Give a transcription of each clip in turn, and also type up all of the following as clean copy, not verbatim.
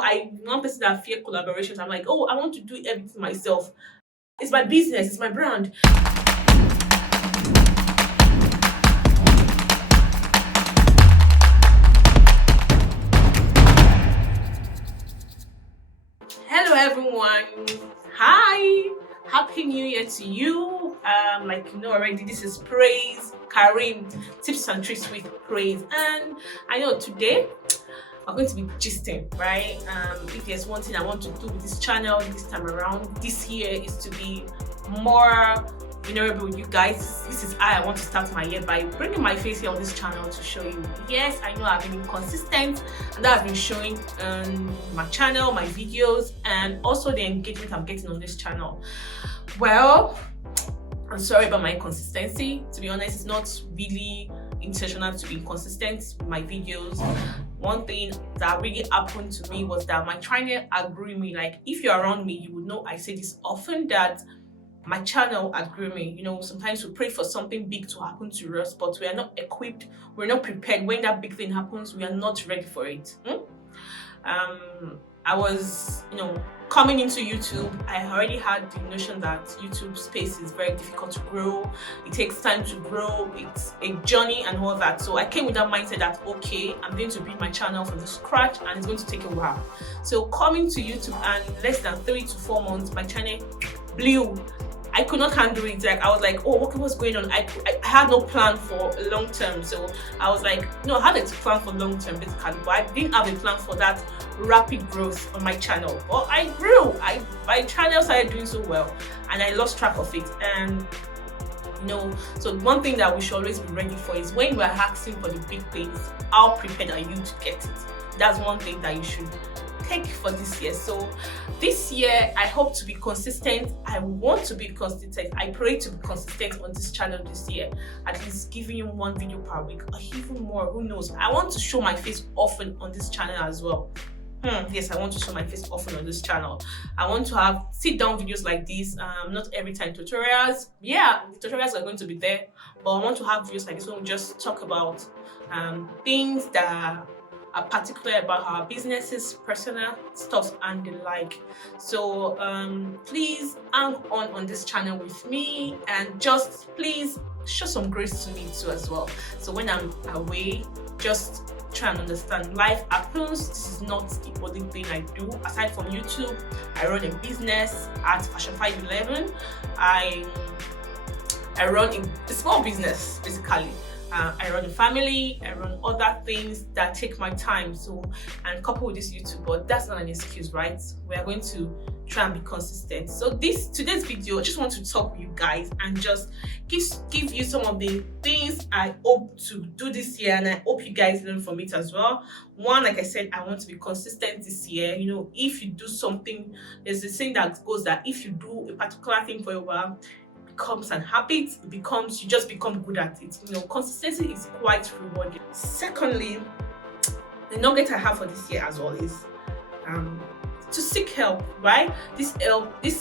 One person that fear collaborations. I'm like, oh, I want to do everything myself. It's my business, it's my brand. Hello everyone. Hi. Happy New Year to you. Like you know already, this is Praiz, Karim, tips and tricks with Praiz. And I know today we're going to be gisting, right? If there's one thing I want to do with this channel this time around, this year, is to be more vulnerable with you guys. This is how I want to start my year, by bringing my face here on this channel to show you. Yes, I know I've been inconsistent, and that has been showing on my channel, my videos, and also the engagement I'm getting on this channel. Well, I'm sorry about my inconsistency. To be honest, it's not really intentional to be inconsistent with my videos. One thing that really happened to me was that my channel outgrew me. Like, if you're around me, you would know I say this often, that my channel outgrew me. You know, sometimes we pray for something big to happen to us, but we are not equipped, we're not prepared. When that big thing happens, we are not ready for it. I was, coming into YouTube. I already had the notion that YouTube space is very difficult to grow. It takes time to grow. It's a journey and all that. So I came with that mindset that, okay, I'm going to build my channel from the scratch and it's going to take a while. So coming to YouTube, and in less than 3 to 4 months, my channel blew. I could not handle it. Like, I was like, oh, what was going on? I had no plan for long term. So I was like, no, I had a plan for long term basically, but I didn't have a plan for that rapid growth on my channel. But I grew. My channel started doing so well, and I lost track of it. And so one thing that we should always be ready for is when we're asking for the big things, how prepared are you to get it? That's one thing that you should take for this year. So this year, I hope to be consistent. I want to be consistent. I pray to be consistent on this channel this year, at least giving you 1 video per week, or even more, who knows. I want to show my face often on this channel as well. Yes, I want to show my face often on this channel. I want to have sit down videos like this. Not every time tutorials. Yeah, the tutorials are going to be there, but I want to have videos like this when we just talk about things that are particular about our businesses, personal stuff, and the like. So please hang on this channel with me, and just please show some grace to me too as well. So when I'm away, just try and understand life happens. This is not the only thing I do. Aside from YouTube, I run a business at Fashion 511. I run a small business basically. I run a family, I run other things that take my time. So, and coupled with this YouTube, but that's not an excuse, right? We are going to try and be consistent. So today's video, I just want to talk with you guys and just give you some of the things I hope to do this year, and I hope you guys learn from it as well. One, like I said, I want to be consistent this year. If you do something, there's this thing that goes that if you do a particular thing for a while, becomes an habit, you just become good at it. Consistency is quite rewarding. Secondly, the nugget I have for this year as well is to seek help, right? This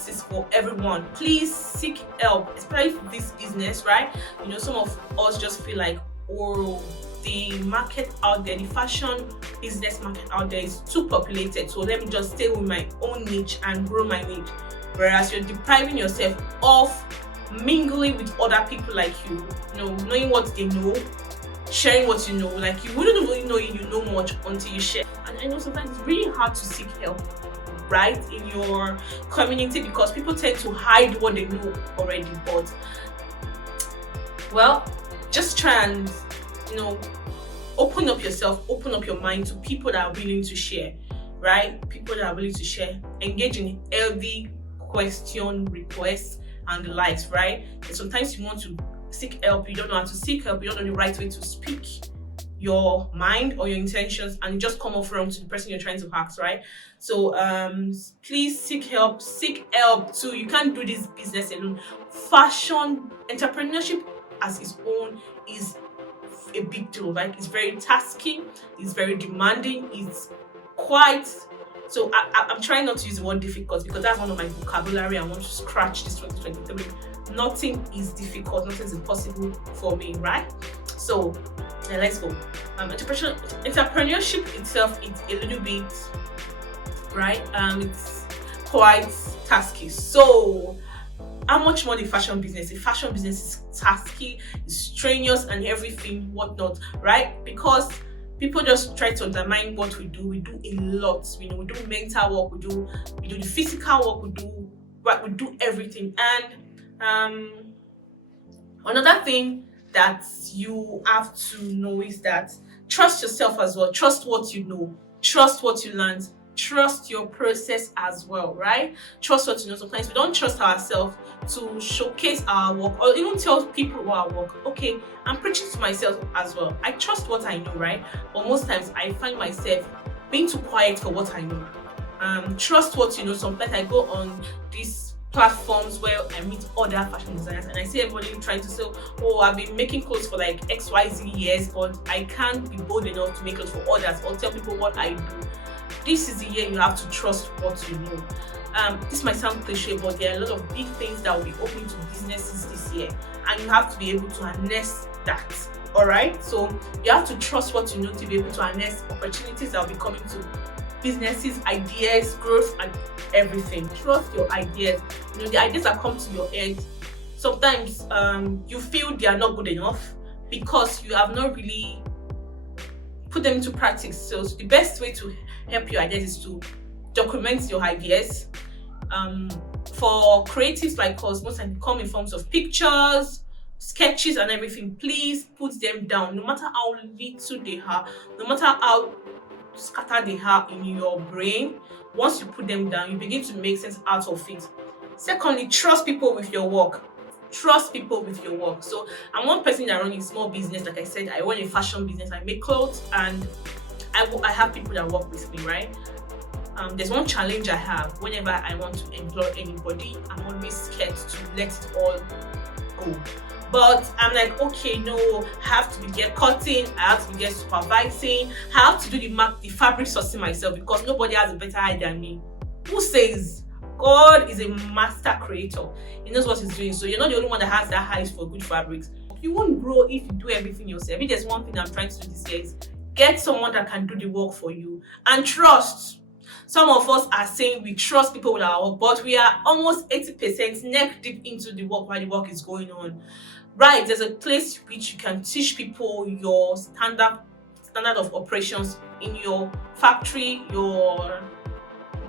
is for everyone. Please seek help, especially for this business, right? Some of us just feel like, oh, the market out there, the fashion business market out there is too populated, so let me just stay with my own niche and grow my niche. Whereas you're depriving yourself of mingling with other people like you, knowing what they know, sharing what you know. Like, you wouldn't really know you know much until you share. And I know sometimes it's really hard to seek help, right, in your community, because people tend to hide what they know already. But well, just try and open up yourself, open up your mind to people that are willing to share, right? People that are willing to share, engage in healthy question requests and the likes, right? And sometimes you want to seek help, you don't know how to seek help, you don't know the right way to speak your mind or your intentions, and you just come off wrong to the person you're trying to ask, right? So please seek help too. You can't do this business alone. Fashion entrepreneurship as its own is a big deal, right? It's very tasking, it's very demanding, it's quite. So I'm trying not to use the word difficult, because that's one of my vocabulary. I want to scratch this 2023. Nothing is difficult, nothing is impossible for me, right? So let's go. Entrepreneurship itself is a little bit right? It's quite tasky. So how much more the fashion business? The fashion business is tasky, it's strenuous and everything, whatnot, right? Because people just try to undermine what we do. We do a lot. You know, we do mental work, we do the physical work, we do everything. And another thing that you have to know is that trust yourself as well. Trust what you know. Trust what you learned. Trust your process as well, right? Trust what you know. Sometimes we don't trust ourselves to showcase our work or even tell people about our work. Okay, I'm preaching to myself as well. I trust what I know, right? But most times I find myself being too quiet for what I know. Trust what you know. Sometimes I go on these platforms where I meet other fashion designers and I see everybody trying to say, oh, I've been making clothes for like XYZ years, but I can't be bold enough to make clothes for others or tell people what I do. This is the year you have to trust what you know. This might sound cliche, but there are a lot of big things that will be open to businesses this year, and you have to be able to harness that. All right, so you have to trust what you know to be able to harness opportunities that will be coming to businesses, ideas, growth, and everything. Trust your ideas. You know, the ideas that come to your head, sometimes you feel they are not good enough because you have not really put them into practice. So the best way to help your ideas is to document your ideas. For creatives like us, most times come in forms of pictures, sketches, and everything. Please put them down, no matter how little they are, no matter how scattered they are in your brain. Once you put them down, you begin to make sense out of it. Secondly, trust people with your work. Trust people with your work. So I'm one person that runs a small business. Like I said, I run a fashion business. I make clothes and I have people that work with me, right? There's one challenge I have. Whenever I want to employ anybody, I'm always scared to let it all go. But I'm like, okay, no, I have to be get cutting, I have to be get supervising, I have to do the fabric sourcing myself because nobody has a better eye than me. Who says? God is a master creator. He knows what he's doing. So you're not the only one that has that eyes for good fabrics. You won't grow if you do everything yourself. If there's one thing I'm trying to do this year is get someone that can do the work for you and trust. Some of us are saying we trust people with our work, but we are almost 80% neck deep into the work while the work is going on. Right, there's a place which you can teach people your standard of operations in your factory, your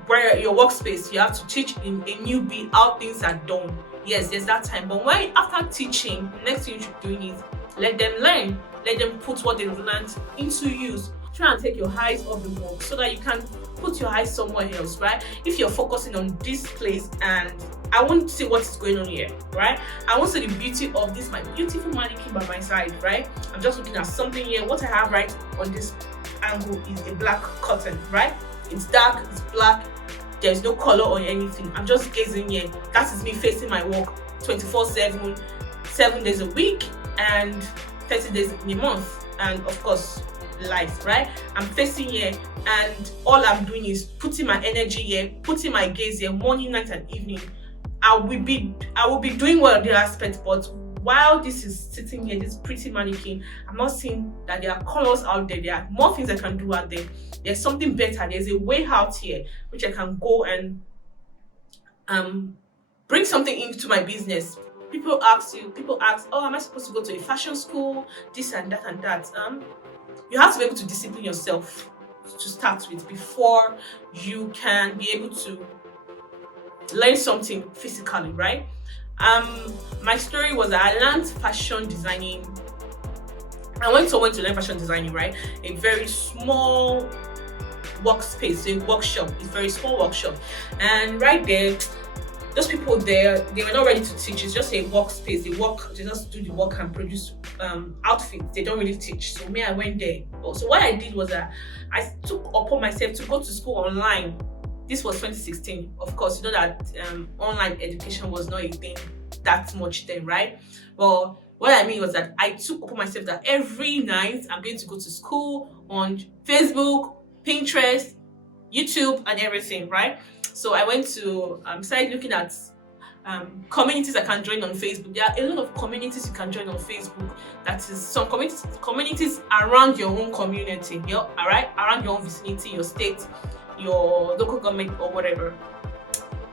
workspace. You have to teach in a newbie how things are done. Yes, there's that time. But when after teaching, the next thing you should do is let them learn. Let them put what they've learned into use. Try and take your eyes off the work so that you can put your eyes somewhere else, right? If you're focusing on this place and I won't see what is going on here, right? I won't see the beauty of this, my beautiful mannequin by my side, right? I'm just looking at something here. What I have right on this angle is a black curtain, right? It's dark, it's black, there's no color or anything. I'm just gazing here. That is me facing my work 24/7, 7 days a week and 30 days in a month. And of course, life, right? I'm facing here and all I'm doing is putting my energy here, putting my gaze here, morning, night, and evening. I will be doing well in the aspect, but while this is sitting here, this pretty mannequin, I'm not seeing that there are colors out there. There are more things I can do out there. There's something better. There's a way out here which I can go and bring something into my business. People ask, oh, am I supposed to go to a fashion school? This and that and that. You have to be able to discipline yourself to start with before you can be able to learn something physically, right? My story was that I learned fashion designing. I went somewhere to learn fashion designing, right? A very small workspace, a workshop, a very small workshop. And right there, those people there, they were not ready to teach. It's just a workspace. They just do the work and produce outfits. They don't really teach. So me, I went there. So what I did was that I took upon myself to go to school online. This was 2016. Of course, you know that online education was not a thing that much then, right? Well, what I mean was that I took upon myself that every night I'm going to go to school on Facebook, Pinterest, YouTube, and everything, right? So I went to started looking at communities I can join on Facebook. There are a lot of communities you can join on Facebook. That is some communities around your own community, all right, around your own vicinity, your state, your local government or whatever,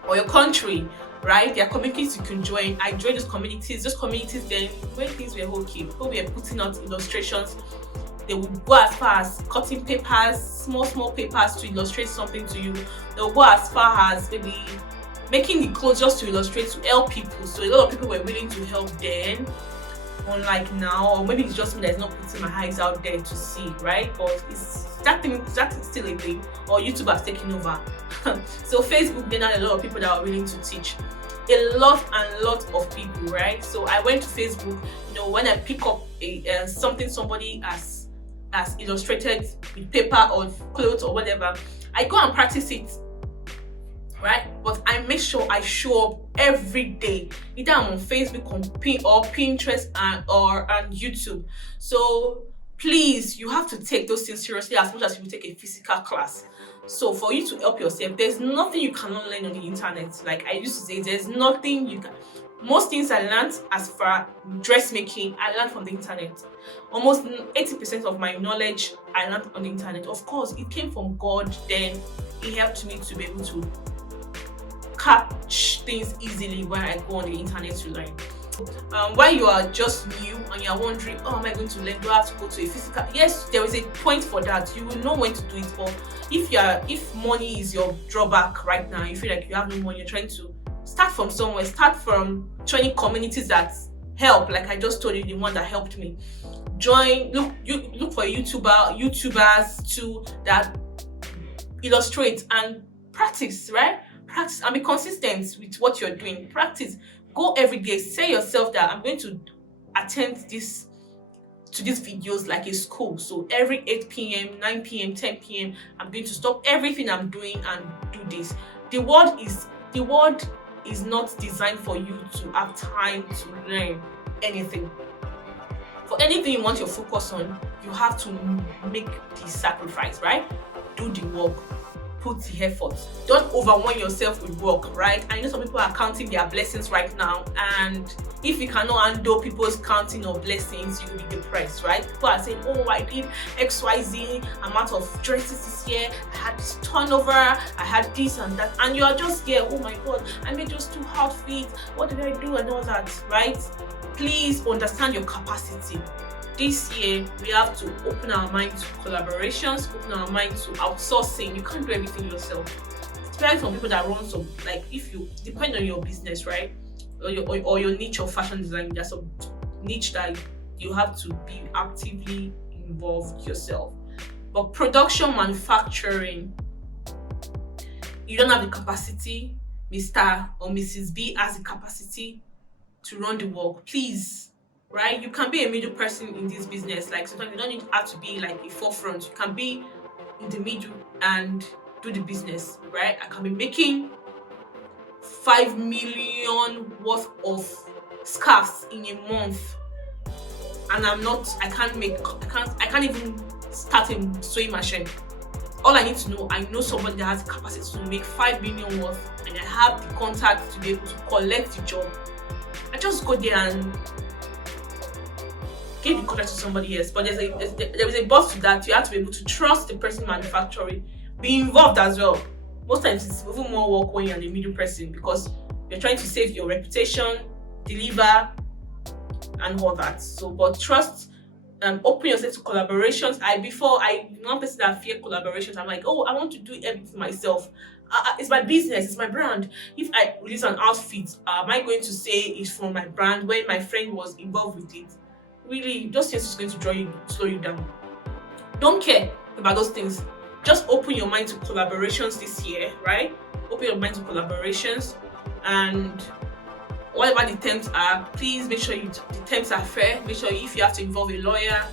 or your country, right? There are communities you can join. I joined those communities. Those communities then, when things were okay, people were putting out illustrations. They would go as far as cutting papers, small papers to illustrate something to you. They will go as far as maybe making the clothes just to illustrate, to help people. So a lot of people were willing to help then, unlike now, or maybe it's just me that's not putting my eyes out there to see, right? But that's still a thing, or YouTube has taken over. So Facebook, then had a lot of people that are willing to teach. A lot of people, right? So I went to Facebook, when I pick up something somebody has illustrated with paper or clothes or whatever, I go and practice it, right? But I make sure I show up every day, either I'm on Facebook or Pinterest and YouTube. So please, you have to take those things seriously as much as you take a physical class. So for you to help yourself, there's nothing you cannot learn on the internet. Like I used to say, there's nothing you can. Most things I learned as far dressmaking, I learned from the internet. Almost 80% of my knowledge I learned on the internet. Of course, it came from God. Then He helped me to be able to catch things easily when I go on the internet to learn. While you are just new and you are wondering, oh, am I going to learn? Do I have to go to a physical? Yes, there is a point for that. You will know when to do it. But if money is your drawback right now, you feel like you have no money, you're trying to start from somewhere. Start from joining communities that help. Like I just told you, the one that helped me. Look for YouTubers too that illustrate and practice, right? Practice and be consistent with what you're doing. Practice. Go every day. Say yourself that I'm going to attend these videos like a school. So every 8 p.m, 9 p.m, 10 p.m, I'm going to stop everything I'm doing and do this. The world is not designed for you to have time to learn anything. For anything you want your focus on, you have to make the sacrifice, right? Do the work. Put the effort. Don't overwhelm yourself with work, right? I know some people are counting their blessings right now, and if you cannot handle people's counting of blessings, you will be depressed, right? People are saying, oh, I did XYZ amount of dresses this year, I had this turnover, I had this and that, and you are just here, oh my god, I made just 2 outfits, what did I do and all that, right? Please understand your capacity. This year, we have to open our mind to collaborations, open our mind to outsourcing. You can't do everything yourself. Especially some people that run some, like if you depend on your business, right? Or your niche of fashion design, there's a niche that you have to be actively involved yourself. But production, manufacturing, you don't have the capacity. Mr. or Mrs. B has the capacity to run the work. Please. Right, you can be a middle person in this business. Like sometimes you don't have to be like a forefront. You can be in the middle and do the business, right? I can be making 5 million worth of scarves in a month, and I can't even start a sewing machine. All I need to know, I know somebody that has the capacity to make 5 million worth, and I have the contact to be able to collect the job. I just go there and give the contract to somebody else. But there is a boss to that. You have to be able to trust the person manufacturing, be involved as well. Most times it's even more work when you're the middle person, because you're trying to save your reputation, deliver, and all that. So, but trust, open yourself to collaborations. One person that fear collaborations. I'm like, oh, I want to do everything myself. It's my business, it's my brand. If I release an outfit, am I going to say it's from my brand when my friend was involved with it? Really, those things is going to slow you down. Don't care about those things. Just open your mind to collaborations this year, right? Open your mind to collaborations, and whatever the terms are, please make sure the terms are fair. Make sure if you have to involve a lawyer,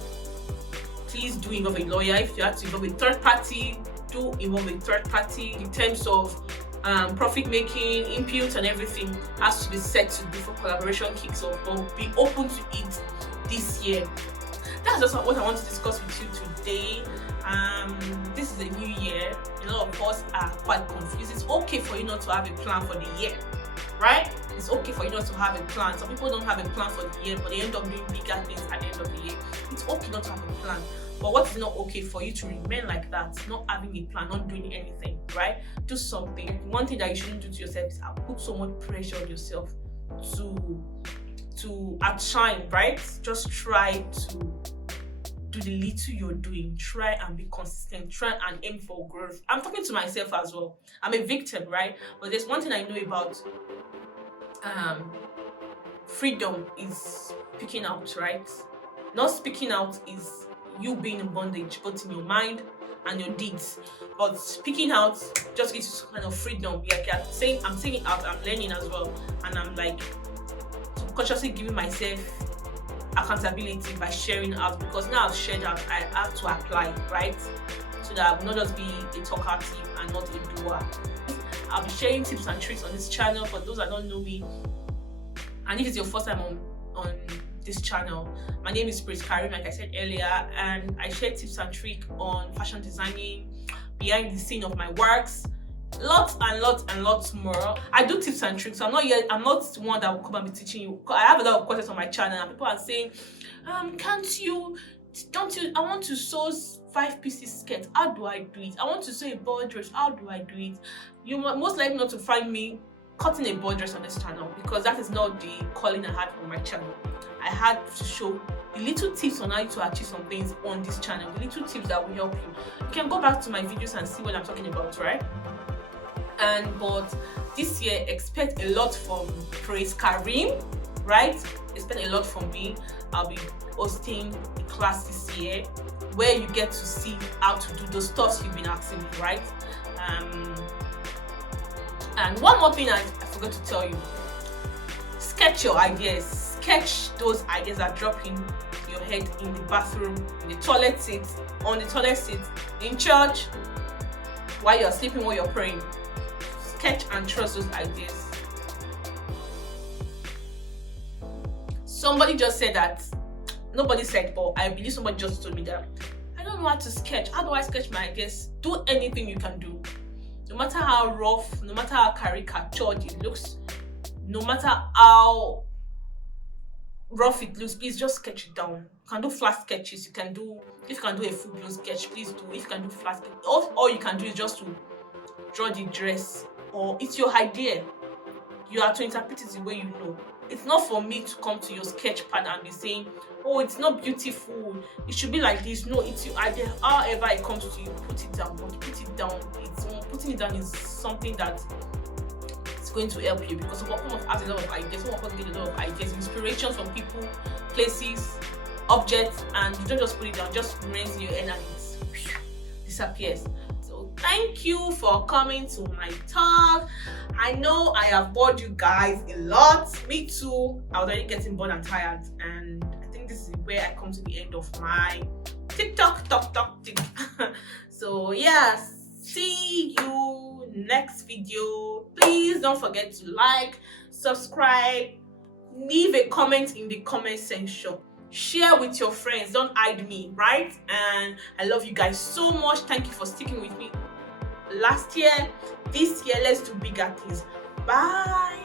please do involve a lawyer. If you have to involve a third party, do involve a third party. The terms of profit making, input, and everything has to be set to before collaboration kicks off. But be open to it this year. That's just what I want to discuss with you today. This is a new year. A lot of us are quite confused. It's okay for you not to have a plan for the year, right? It's okay for you not to have a plan. Some people don't have a plan for the year, but they end up doing bigger things at the end of the year. It's okay not to have a plan. But what is not okay for you to remain like that, not having a plan, not doing anything, right? Do something. One thing that you shouldn't do to yourself is put so much pressure on yourself to outshine, right? Just try to do the little you're doing. Try and be consistent. Try and aim for growth. I'm talking to myself as well. I'm a victim, right? But there's one thing I know about freedom is speaking out, right? Not speaking out is you being in bondage, both in your mind and your deeds. But speaking out just gives you some kind of freedom. Like I'm saying it out, I'm learning as well. And I'm like subconsciously giving myself accountability by sharing out, because now I've shared out, I have to apply, right? So that I will not just be a talkative and not a doer. I'll be sharing tips and tricks on this channel for those that don't know me. And if it's your first time on this channel, my name is Praiz, like I said earlier, and I share tips and tricks on fashion designing, behind the scene of my works, lots and lots more. I do tips and tricks. So I'm not one that will come and be teaching you. I have a lot of questions on my channel and people are saying, I want to sew 5-piece skirt. How do I do it? I want to sew a ball dress. How do I do it? You most likely not to find me cutting a ball dress on this channel, because that is not the calling I had on my channel. I had to show the little tips on how to achieve some things on this channel, the little tips that will help you. You can go back to my videos and see what I'm talking about, right? But this year, expect a lot from Praiz Karim, right? Expect a lot from me. I'll be hosting a class this year where you get to see how to do those stuff you've been asking me, right? And one more thing I forgot to tell you: sketch your ideas. Sketch those ideas that drop in your head in the bathroom, in the toilet seat, on the toilet seat, in church, while you're sleeping, while you're praying. Sketch and trust those ideas. Somebody just said that. Nobody said, but I believe somebody just told me that I don't know how to sketch. How do I sketch my ideas? Do anything you can do. No matter how rough, no matter how caricatured it looks, no matter how rough it looks, please just sketch it down. You can do flat sketches. If you can do a full-blown sketch, please do. If you can do flat sketch, all you can do is just to draw the dress, or it's your idea. You are to interpret it the way you know. It's not for me to come to your sketch pad and be saying, oh, it's not beautiful, it should be like this. No, it's your idea. However it comes to you, put it down. But put it down, putting it down is something that is going to help you, because some of us have a lot of ideas. Some of us get a lot of ideas, inspirations from people, places, objects, and you don't just put it down, just remains in your head and it disappears. So thank you for coming to my talk. I know I have bored you guys a lot. Me too. I was already getting bored and tired, and I think this is where I come to the end of my TikTok tick. So yeah, see you next video. Please don't forget to like, subscribe, leave a comment in the comment section, share with your friends, don't hide me, right? And I love you guys so much. Thank you for sticking with me last year. This year, let's do bigger things. Bye.